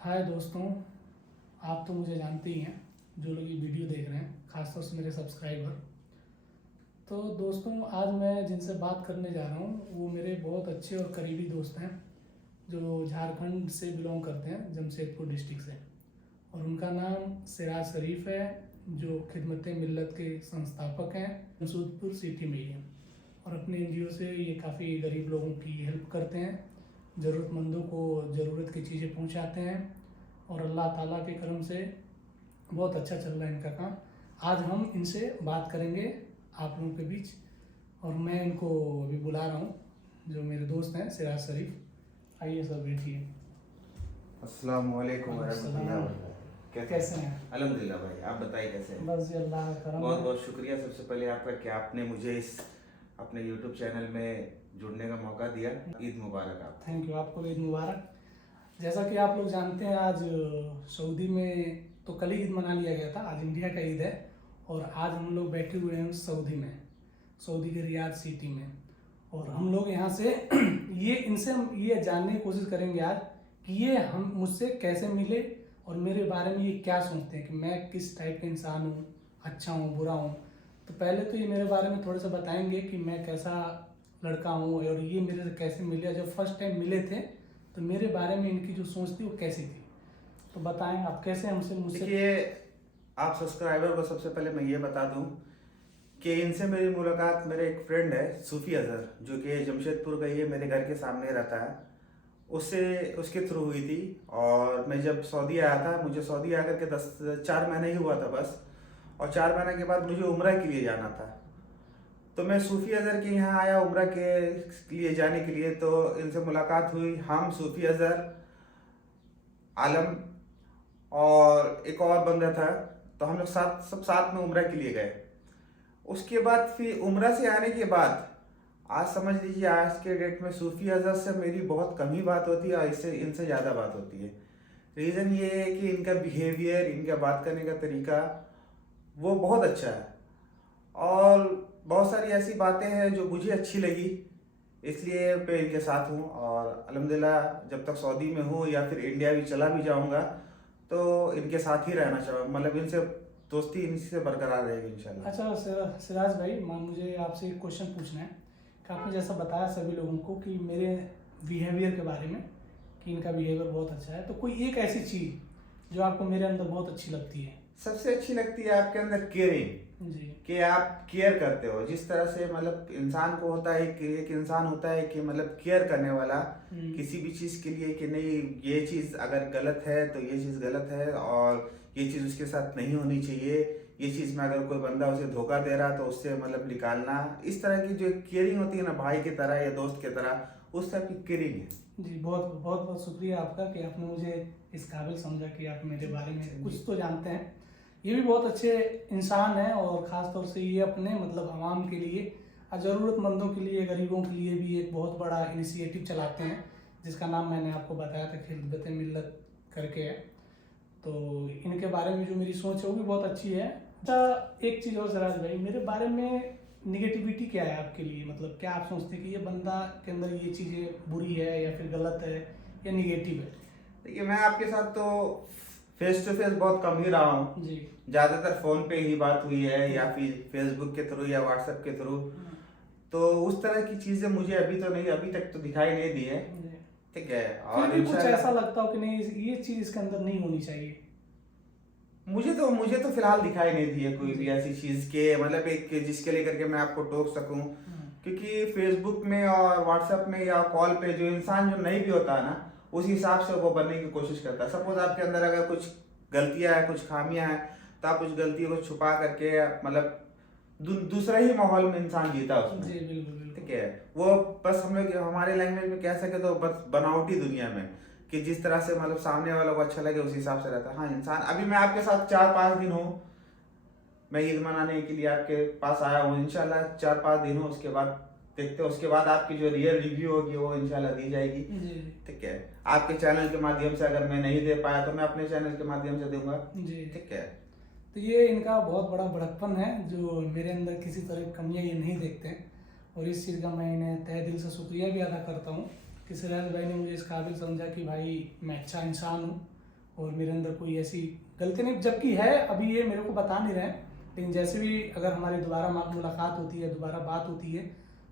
हाय दोस्तों, आप तो मुझे जानते ही हैं, जो लोग ये वीडियो देख रहे हैं, खासतौर से मेरे सब्सक्राइबर। तो दोस्तों, आज मैं जिनसे बात करने जा रहा हूँ वो मेरे बहुत अच्छे और करीबी दोस्त हैं, जो झारखंड से बिलोंग करते हैं, जमशेदपुर डिस्ट्रिक्ट से। और उनका नाम सिराज शरीफ है, जो खिदमत मिल्लत के संस्थापक हैं जमशेदपुर सिटी में ही हैं। और अपने एनजीओ से ये काफ़ी गरीब लोगों की हेल्प करते हैं, ज़रूरतमंदों को ज़रूरत की चीज़ें पहुंचाते हैं। और अल्लाह ताला के करम से बहुत अच्छा चल रहा है इनका काम। आज हम इनसे बात करेंगे आप लोगों के बीच, और मैं इनको अभी बुला रहा हूँ, जो मेरे दोस्त हैं सिराज शरीफ। आइए सर, बैठिए। अस्सलाम वालेकुम वरहमतुल्लाहि वबरकातुहू। कैसे हैं? अल्हम्दुलिल्लाह भाई, आप बताइए कैसे हैं? बस जी, अल्लाह का करम बहुत है। बहुत शुक्रिया सबसे पहले आपका कि आपने मुझे इस अपने यूट्यूब चैनल में जुड़ने का मौका दिया। ईद मुबारक आप। थैंक यू, आपको भी ईद मुबारक। जैसा कि आप लोग जानते हैं, आज सऊदी में तो कल ही ईद मना लिया गया था, आज इंडिया का ईद है। और आज हम लोग बैठे हुए हैं सऊदी में, सऊदी के रियाद सिटी में। और हम लोग यहाँ से इनसे हम ये जानने की कोशिश करेंगे आज कि ये हम मुझसे कैसे मिले और मेरे बारे में ये क्या सोचते हैं कि मैं किस टाइप का इंसान हूँ, अच्छा हूँ, बुरा हूँ। तो पहले तो ये मेरे बारे में थोड़ा सा बताएंगे कि मैं कैसा लड़का हूँ, और ये मेरे से कैसे मिले। जब फर्स्ट टाइम मिले थे तो मेरे बारे में इनकी जो सोच थी वो कैसी थी, तो बताएं आप कैसे हमसे मुझसे। देखिए, आप सब्सक्राइबर को सबसे पहले मैं ये बता दूं कि इनसे मेरी मुलाकात, मेरे एक फ्रेंड है सूफी अजहर, जो कि जमशेदपुर का ही है, मेरे घर के सामने रहता है, उससे उसके थ्रू हुई थी। और मैं जब सऊदी आया था, मुझे सऊदी आकर के 4 महीने ही हुआ था बस। और 4 महीने के बाद मुझे उम्रा के लिए जाना था, तो मैं सूफी अजहर के यहाँ आया उम्रा के लिए जाने के लिए। तो इनसे मुलाकात हुई, हम सूफी अजहर, आलम और एक और बंदा था, तो हम लोग सब साथ में उम्रा के लिए गए। उसके बाद फिर उम्रा से आने के बाद आज समझ लीजिए, आज के डेट में सूफी अजहर से मेरी बहुत कम ही बात होती है और इससे इनसे ज़्यादा बात होती है। रीज़न ये है कि इनका बिहेवियर, इनका बात करने का तरीका वो बहुत अच्छा है, और बहुत सारी ऐसी बातें हैं जो मुझे अच्छी लगी, इसलिए मैं इनके साथ हूँ। और अल्हम्दुलिल्लाह जब तक सऊदी में हूँ या फिर इंडिया भी चला भी जाऊँगा तो इनके साथ ही रहना चाहूँगा, मतलब इनसे दोस्ती इनसे बरकरार रहेगी इंशाल्लाह। अच्छा सिराज भाई, मुझे आपसे एक क्वेश्चन पूछना है कि आपने जैसा बताया सभी लोगों को कि मेरे बिहेवियर के बारे में कि इनका बिहेवियर बहुत अच्छा है, तो कोई एक ऐसी चीज़ जो आपको मेरे अंदर बहुत अच्छी लगती है? सबसे अच्छी लगती है आपके अंदर केयरिंग, जी कि आप केयर करते हो। जिस तरह से मतलब इंसान को होता है कि एक इंसान होता है कि मतलब केयर करने वाला किसी भी चीज़ के लिए, कि नहीं ये चीज़ अगर गलत है तो ये चीज़ गलत है, और ये चीज़ उसके साथ नहीं होनी चाहिए, ये चीज़ में अगर कोई बंदा उसे धोखा दे रहा तो उससे मतलब निकालना। इस तरह की जो केयरिंग होती है ना, भाई की तरह या दोस्त की तरह, उस टाइप की केयरिंग है। जी, बहुत बहुत बहुत शुक्रिया आपका कि आपने मुझे इस काबिल समझा कि आप मेरे बारे में कुछ तो जानते हैं। ये भी बहुत अच्छे इंसान हैं, और ख़ास तौर से ये अपने मतलब आवाम के लिए, ज़रूरतमंदों के लिए, गरीबों के लिए भी एक बहुत बड़ा इनिशिएटिव चलाते हैं, जिसका नाम मैंने आपको बताया था, खिदमत मिल्लत करके है। तो इनके बारे में जो मेरी सोच है वो भी बहुत अच्छी है। अच्छा, एक चीज़ और सिराज भाई, मेरे बारे में निगेटिविटी क्या है आपके लिए? मतलब क्या आप सोचते हैं कि ये बंदा के अंदर ये चीज़ें बुरी है या फिर गलत है या निगेटिव है? देखिए, मैं आपके साथ तो फेस टू फेस बहुत कम ही रहा हूँ जी ज़्यादातर फ़ोन पे ही बात हुई है, या फिर फेसबुक के थ्रू या व्हाट्सएप के थ्रू। तो उस तरह की चीज़ें मुझे अभी तक तो दिखाई नहीं दी है, जी। ठीक है। फिर और भी कुछ इंशाल्लाह ऐसा लगता हो कि नहीं, ये चीज़ इसके अंदर नहीं होनी चाहिए? मुझे तो फिलहाल दिखाई नहीं दी है कोई भी ऐसी चीज़ के मतलब एक जिसके लेकर के मैं आपको टोक सकूं। क्योंकि फेसबुक में और व्हाट्सएप में या कॉल पे जो इंसान जो नहीं भी होता है ना, उस हिसाब से वो बनने की कोशिश करता है। सपोज आपके अंदर अगर कुछ गलतियां हैं, कुछ खामियां हैं, तो आप उस गलतियों को छुपा करके मतलब दूसरा ही माहौल में इंसान जीता है उसमें। जी बिल्कुल बिल्कुल। ठीक है, वो बस हम लोग हमारे लैंग्वेज में कह सके तो बस बनावटी दुनिया में, कि जिस तरह से मतलब सामने वालों को अच्छा लगे उस हिसाब से रहता है। हाँ इंसान, अभी मैं आपके साथ 4-5 दिन हूँ, मैं ईद मनाने के लिए आपके पास आया हूँ। इंशाल्लाह 4-5 दिन हो, उसके बाद देखते हैं, उसके बाद आपकी जो रियल रिव्यू होगी वो इंशाल्लाह दी जाएगी। जी ठीक है, आपके चैनल के माध्यम से अगर मैं नहीं दे पाया तो मैं अपने चैनल के माध्यम से दूंगा। जी। ठीक है, तो ये इनका बहुत बड़ा बड़प्पन है, जो मेरे अंदर किसी तरह की कमियां ये नहीं देखते हैं, और इस चीज़ का मैं इन्हें तहे दिल से शुक्रिया भी अदा करता हूँ कि सिराज भाई ने मुझे इस काबिल समझा कि भाई मैं अच्छा इंसान हूँ, और मेरे अंदर कोई ऐसी गलती नहीं, जबकि है, अभी ये मेरे को बता नहीं रहे हैं, लेकिन जैसे भी अगर हमारी दोबारा मुलाकात होती है, दोबारा बात होती है,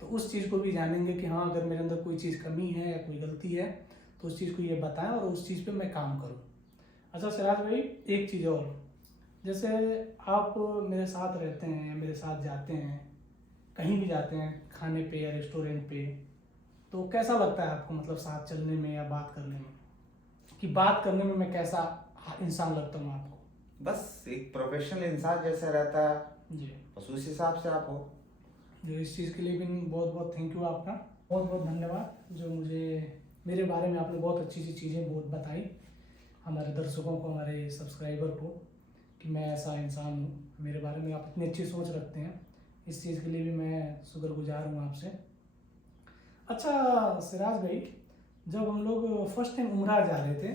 तो उस चीज़ को भी जानेंगे कि हाँ, अगर मेरे अंदर कोई चीज़ कमी है या कोई गलती है तो उस चीज़ को ये बताएं और उस चीज़ पे मैं काम करूँ। अच्छा सिराज भाई, एक चीज़ और, जैसे आप मेरे साथ रहते हैं या मेरे साथ जाते हैं, कहीं भी जाते हैं खाने पे या रेस्टोरेंट पे, तो कैसा लगता है आपको, मतलब साथ चलने में या बात करने में, कि बात करने में मैं कैसा इंसान लगता हूँ आपको? बस एक प्रोफेशनल इंसान जैसा रहता है, जी, बस उस हिसाब से आप हो। जो इस चीज़ के लिए भी बहुत बहुत थैंक यू आपका, बहुत बहुत धन्यवाद, जो मुझे मेरे बारे में आपने बहुत अच्छी अच्छी चीज़ें बहुत बताई हमारे दर्शकों को, हमारे सब्सक्राइबर को, कि मैं ऐसा इंसान हूँ, मेरे बारे में आप इतनी अच्छी सोच रखते हैं। इस चीज़ के लिए भी मैं शुक्रगुजार हूँ आपसे। अच्छा सिराज भाई, जब हम लोग फर्स्ट टाइम उमरा जा रहे थे,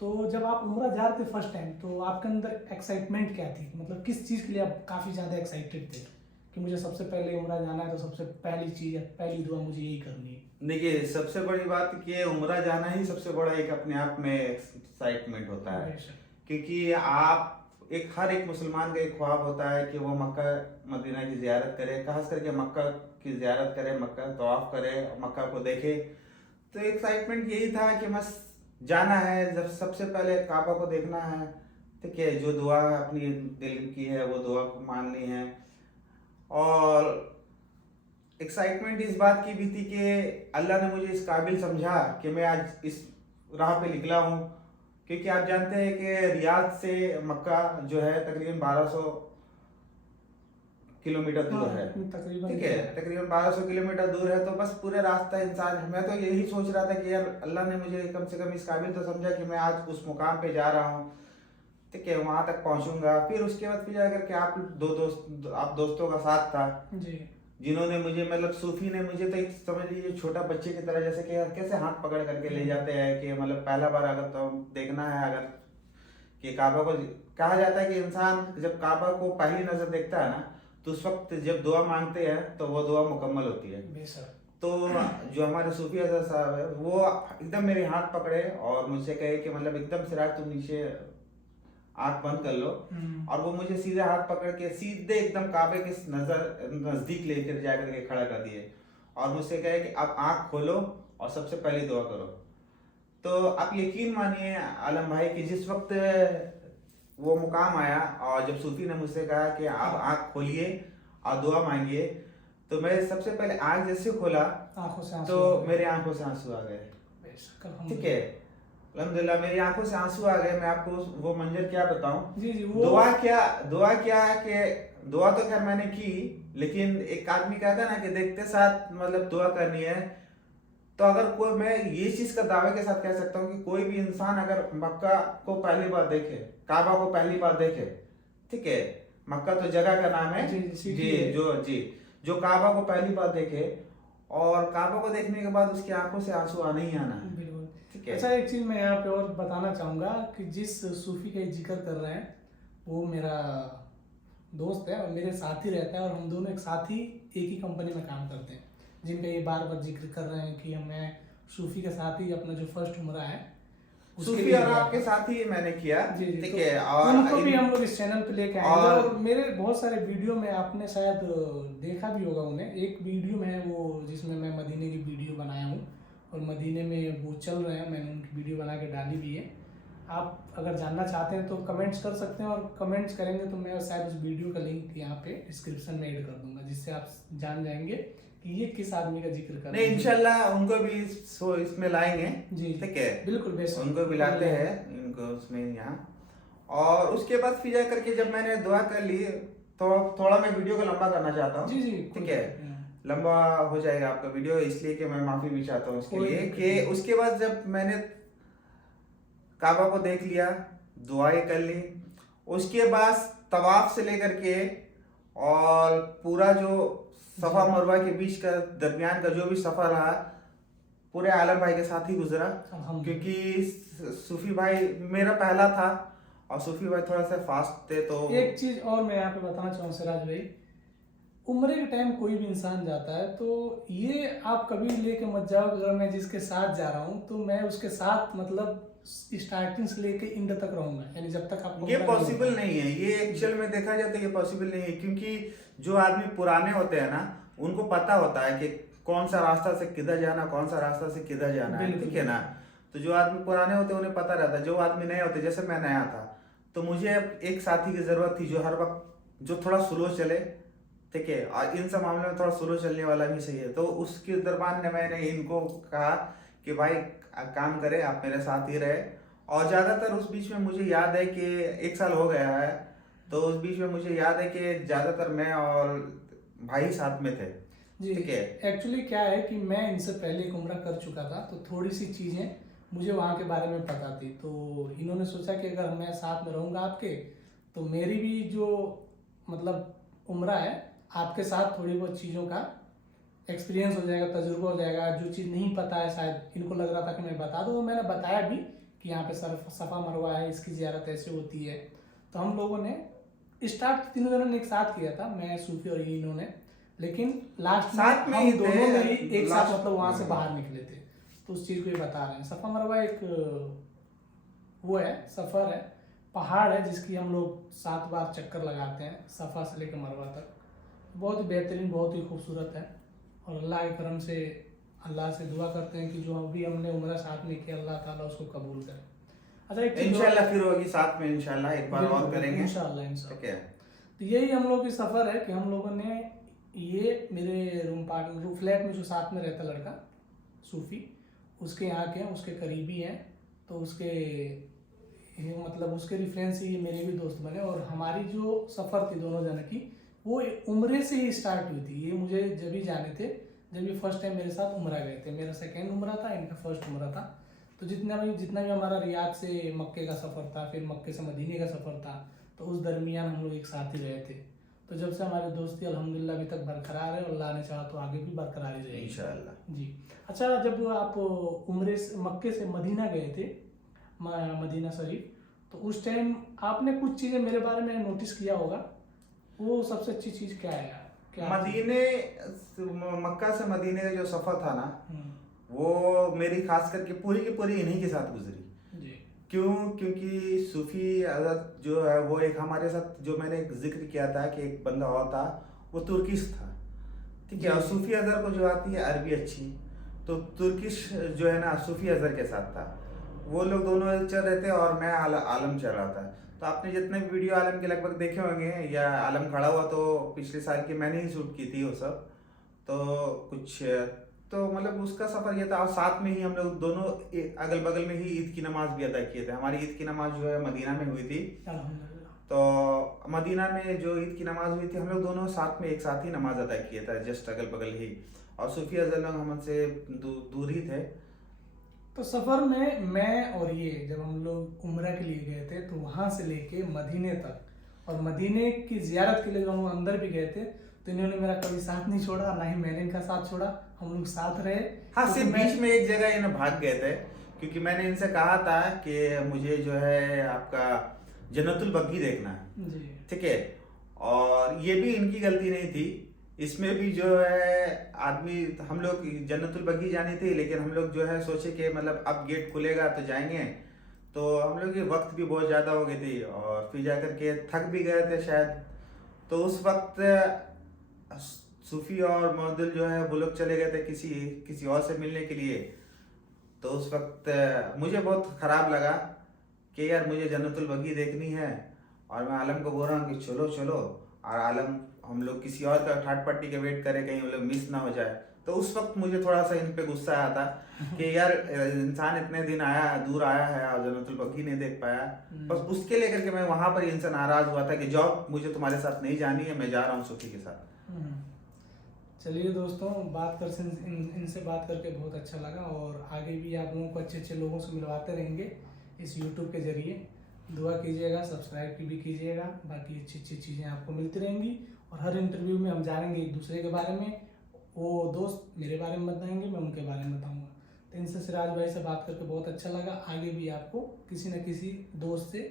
तो जब आप उमरा जा रहे थे फर्स्ट टाइम, तो आपके अंदर एक्साइटमेंट क्या थी, मतलब किस चीज़ के लिए आप काफ़ी ज़्यादा एक्साइटेड थे कि मुझे सबसे पहले उमरा जाना है, तो सबसे पहली चीज़, पहली दुआ मुझे यही करनी है? देखिए, सबसे बड़ी बात कि उम्रा जाना ही सबसे बड़ा एक अपने आप में एक्साइटमेंट होता है, बेशक। क्योंकि आप हर एक मुसलमान का एक ख्वाब होता है कि वो मक्का मदीना की ज़ियारत करे, खास करके मक्का की ज़ियारत करे, मक्का तवाफ करे, मक्का को देखे। तो एक्साइटमेंट यही था कि बस जाना है, जब सबसे पहले काबा को देखना है, ठीक है, जो दुआ अपनी दिल की है वो दुआ को माननी है। और एक्साइटमेंट इस बात की भी थी कि अल्लाह ने मुझे इस काबिल समझा कि मैं आज इस राह पे निकला हूँ, क्योंकि आप जानते हैं कि रियाद से मक्का जो है तकरीबन 1200 किलोमीटर दूर है, तकरीबन ठीक है, तकरीबन 1200 किलोमीटर दूर है। तो बस पूरे रास्ता इंसान, मैं तो यही सोच रहा था कि यार अल्लाह ने मुझे कम से कम इस काबिल तो समझा कि मैं आज उस मुकाम पे जा रहा हूँ, ठीक है, वहां तक पहुंचूंगा। फिर उसके बाद फिर जाकर के आप आप दोस्तों का साथ था जी, जिन्होंने मुझे, मतलब सूफी ने मुझे, तो एक समझ लीजिए छोटा बच्चे की तरह, जैसे कि कैसे हाथ पकड़ करके ले जाते हैं कि मतलब पहला बार अगर तो देखना है, अगर कि काबा को, कहा जाता है कि इंसान जब काबा को पहली नजर देखता है ना, तो उस वक्त जब दुआ मांगते हैं तो वो दुआ मुकम्मल होती है। बेशक। तो जो हमारे सूफी अजहर साहब है, वो एकदम मेरे हाथ पकड़े और मुझसे कहे कि मतलब एकदम सिराज तुम नीचे आंख बंद कर लो, और वो मुझे सीधे हाथ पकड़ के सीधे एकदम काबे के नजदीक लेकर जाकर के खड़ा कर दिए और मुझसे कहे कि आप आंख खोलो और सबसे पहली दुआ करो। तो आप यकीन मानिए आलम भाई कि जिस वक्त वो मुकाम आया और जब सूफी ने मुझसे कहा कि आप आंख खोलिए और दुआ मांगिए, तो मैं सबसे पहले आंख जैसे खोला आंखों से तो मेरे आंखों से आंसू आ गए, ठीक है, अल्हम्दुलिल्लाह मेरी आंखों से आंसू आ गए। मैं आपको वो मंजर क्या बताऊं। जी जी, वो दुआ क्या है कि दुआ तो खैर मैंने की, लेकिन एक आदमी कहता है ना कि देखते साथ मतलब दुआ करनी है। तो अगर कोई, मैं ये चीज का दावे के साथ कह सकता हूँ कि कोई भी इंसान अगर मक्का को पहली बार देखे, काबा को पहली बार देखे, ठीक है, मक्का तो जगह का नाम है जी, जो काबा को पहली बार देखे और काबा को देखने के बाद उसकी आंखों से आंसू आना ही आना है, बिल्कुल। ठीक है। अच्छा, एक चीज़ मैं यहाँ पे और बताना चाहूँगा कि जिस सूफी का जिक्र कर रहे हैं वो मेरा दोस्त है और मेरे साथ ही रहता है, और हम दोनों एक साथ ही एक ही कंपनी में काम करते हैं, जिनका ये बार बार जिक्र कर रहे हैं कि मैं सूफी के साथ ही अपना जो फर्स्ट उम्रा है सूफी और आपके साथ ही मैंने किया, जी जी, ठीक तो है। और उनको भी हम लोग इस चैनल पे लेके आएंगे। और और मेरे बहुत सारे वीडियो में आपने शायद देखा भी होगा उन्हें, एक वीडियो में है वो जिसमें मैं मदीने की वीडियो बनाया हूँ और मदीने में वो चल रहे हैं, मैंने उनकी वीडियो बना के डाली भी है। आप अगर जानना चाहते हैं तो कमेंट्स कर सकते हैं, और कमेंट्स करेंगे तो मैं शायद उस वीडियो का लिंक यहाँ पे डिस्क्रिप्शन में ऐड कर दूंगा, जिससे आप जान जाएंगे कि ये किस आदमी का जिक्र कर रहे हैं। नहीं, इंशाल्लाह उनको भी इसमें लाएंगे जी, ठीक है, बिल्कुल बेशक, उनको भी लाते हैं इनको उसमें यहाँ। और उसके बाद फिर जा करके जब मैंने दुआ कर ली, तो थोड़ा मैं वीडियो को लंबा करना चाहता हूँ, जी जी, ठीक है, लंबा हो जाएगा आपका वीडियो, इसलिए कि मैं माफी भी चाहता हूँ उसके लिए कि उसके बाद जब मैंने काबा को देख लिया, दुआएं कर ली, उसके बाद तवाफ से लेकर के और पूरा जो सफा मरवा के बीच का दरमियान का जो भी सफर रहा, पूरे आलम भाई के साथ ही गुजरा, क्योंकि सूफी भाई मेरा पहला था और सूफी भाई थोड़ा सा फास्ट थे। तो एक चीज और मैं यहाँ पे बताना चाहूँ सिराज भाई, उम्र के टाइम कोई भी इंसान जाता है, तो ये आप कभी लेके मत जाओ अगर मैं जिसके साथ जा रहा हूँ तो मैं उसके साथ मतलब स्टार्टिंग से लेके एंड तक रहूंगा, यानी जब तक आपको ये उम्र नहीं पॉसिबल होगा। नहीं है, ये एक्चुअल में देखा जाए तो ये पॉसिबल नहीं है, क्योंकि जो आदमी पुराने होते हैं ना, उनको पता होता है कि कौन सा रास्ता से किधर जाना, कौन सा रास्ता से किधर जाना है, बिल्कुल ठीक है ना। तो जो आदमी पुराने होते हैं उन्हें पता रहता है, जो आदमी नए होते, जैसे मैं नया था, तो मुझे एक साथी की जरूरत थी जो हर वक्त जो थोड़ा स्लो चले, ठीक है, और इन सब मामलों में थोड़ा स्लो चलने वाला भी सही है। तो उसके दरमियान ने मैंने इनको कहा कि भाई काम करें, आप मेरे साथ ही रहे। और ज़्यादातर उस बीच में मुझे याद है कि 1 साल हो गया है, तो उस बीच में मुझे याद है कि ज़्यादातर मैं और भाई साथ में थे, जी, ठीक है। एक्चुअली क्या है कि मैं इनसे पहले एक उम्रा कर चुका था, तो थोड़ी सी चीज़ें मुझे वहाँ के बारे में पता थी। तो इन्होंने सोचा कि अगर मैं साथ में रहूँगा आपके, तो मेरी भी जो मतलब उम्रा है, आपके साथ थोड़ी बहुत चीज़ों का एक्सपीरियंस हो जाएगा, तजुर्बा हो जाएगा। जो चीज़ नहीं पता है शायद इनको लग रहा था कि मैं बता दूँ, तो मैंने बताया भी कि यहाँ पे सफ़ा मरवा है, इसकी ज़ियारत ऐसे होती है। तो हम लोगों ने स्टार्ट तीनों जनों ने एक साथ किया था, मैं, सूफी और ये इन्होंने, लेकिन लास्ट में साथ में हम ही थे, दोनों में ही एक साथ लास्ट मतलब वहाँ से बाहर निकले थे। तो उस चीज़ को ये बता रहे हैं। सफ़ा मरवा एक वो है, सफ़र है, पहाड़ है जिसकी हम लोग 7 बार चक्कर लगाते हैं, सफ़ा से लेकर मरवा तक। बहुत ही बेहतरीन, बहुत ही खूबसूरत है। और अल्लाह के करम से अल्लाह से दुआ करते हैं कि जो अभी हमने उम्र साथ में किया, अल्लाह ताला उसको कबूल करे। अच्छा, एक चीज़ और- इंशाल्लाह फिर होगी साथ में, इंशाल्लाह एक बार और करेंगे, इंशाल्लाह ठीक है। तो यही हम लोग की सफ़र है कि हम लोगों ने ये मेरे रूम पार्टनर फ्लैट में जो साथ में रहता लड़का सूफी, उसके यहाँ के हैं, उसके करीबी हैं, तो उसके मतलब उसके रेफरेंस से ये मेरे भी दोस्त बने। और हमारी जो सफ़र थी दोनों जन की, वो उम्रे से ही स्टार्ट हुई थी। ये मुझे जब ही जाने थे जब ये फर्स्ट टाइम मेरे साथ उम्रा गए थे। मेरा सेकेंड उम्रा था, इनका फर्स्ट उम्रा था। तो जितना भी हमारा रियाद से मक्के का सफ़र था, फिर मक्के से मदीने का सफ़र था, तो उस दरमियान हम लोग एक साथ ही रहे थे। तो जब से हमारी दोस्ती अल्हम्दुलिल्लाह अभी तक बरकरार है, और अल्लाह ने चाहा तो आगे भी बरकरार ही रहेगी इंशाल्लाह। जी। अच्छा, जब आप उम्रे से मक्के से मदीना गए थे, मदीना शरीफ, तो उस टाइम आपने कुछ चीज़ें मेरे बारे में नोटिस किया होगा, वो सबसे अच्छी चीज़ क्या है? क्या मदीने, मक्का से मदीने का जो सफर था ना, हम्म, वो मेरी खास करके पूरी की पूरी इन्हीं के साथ गुजरी। जी क्यों? क्योंकि सूफी हज़रत जो है वो एक हमारे साथ, जो मैंने एक जिक्र किया था कि एक बंदा और था, वो तुर्किश था, ठीक है। और जी। सूफी अजहर को जो आती है अरबी अच्छी, तो तुर्किश जो है ना सूफी अजहर के साथ था। वो लोग दोनों चल रहे थे और मैं आलम चल रहा था। तो आपने जितने भी वीडियो आलम के लगभग देखे होंगे, या आलम खड़ा हुआ तो पिछले साल की मैंने ही शूट की थी वो सब। तो कुछ तो मतलब उसका सफ़र ये था, और साथ में ही हम लोग दोनों अगल बगल में ही ईद की नमाज भी अदा किए थे। हमारी ईद की नमाज जो है मदीना में हुई थी। अल्हम्दुलिल्लाह। तो मदीना में जो ईद की नमाज हुई थी, हम लोग दोनों साथ में एक साथ ही नमाज अदा किए थे, जस्ट अगल बगल ही। और सूफी अजहर लोग हमसे दूर ही थे। तो सफ़र में मैं और ये जब हम लोग उम्रा के लिए गए थे, तो वहाँ से लेके मदीने तक, और मदीने की ज़ियारत के लिए जब हम अंदर भी गए थे, तो इन्होंने मेरा कभी साथ नहीं छोड़ा, ना ही मैंने इनका साथ छोड़ा। हम लोग साथ रहे। हाँ, तो सिर्फ बीच में एक जगह इन्हें भाग गए थे, क्योंकि मैंने इनसे कहा था कि मुझे जो है आपका जन्नतुल बग्गी देखना है, जी ठीक है। और ये भी इनकी गलती नहीं थी, इसमें भी जो है आदमी, हम लोग जन्नतुल बग्गी जानी थी, लेकिन हम लोग जो है सोचे कि मतलब अब गेट खुलेगा तो जाएंगे। तो हम लोग के वक्त भी बहुत ज़्यादा हो गई थी, और फिर जाकर के थक भी गए थे शायद। तो उस वक्त सूफी और मौदुल जो है वो लोग चले गए थे किसी और से मिलने के लिए। तो उस वक्त मुझे बहुत ख़राब लगा कि यार मुझे जन्नतुल बग्गी देखनी है, और मैं आलम को बोल रहा हूँ कि चलो चलो, और आलम हम लोग किसी और का ठाट पट्टी के वेट करें, कहीं हम लोग मिस ना हो जाए। तो उस वक्त मुझे थोड़ा सा इन पे गुस्सा आया था कि यार इंसान इतने दिन दूर आया है और जन्नतुल बग्गी नहीं देख पाया। बस उसके लेकर के मैं वहाँ पर इनसे नाराज़ हुआ था कि जाओ, मुझे तुम्हारे साथ नहीं जानी है, मैं जा रहा हूँ सूफी के साथ। चलिए दोस्तों, इनसे बात करके बहुत अच्छा लगा, और आगे भी आप लोगों को अच्छे अच्छे लोगों से मिलवाते रहेंगे इस यूट्यूब के ज़रिए। दुआ कीजिएगा, सब्सक्राइब भी कीजिएगा, बाकी अच्छी अच्छी चीज़ें आपको मिलती रहेंगी। और हर इंटरव्यू में हम जानेंगे एक दूसरे के बारे में। वो दोस्त मेरे बारे में बताएंगे, मैं उनके बारे में बताऊँगा। तो इनसे सिराज भाई से बात करके बहुत अच्छा लगा। आगे भी आपको किसी न किसी दोस्त से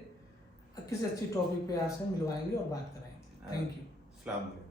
किसी अच्छी टॉपिक पे आपसे मिलवाएंगे और बात कराएंगे। Thank you. अस्सलाम वालेकुम।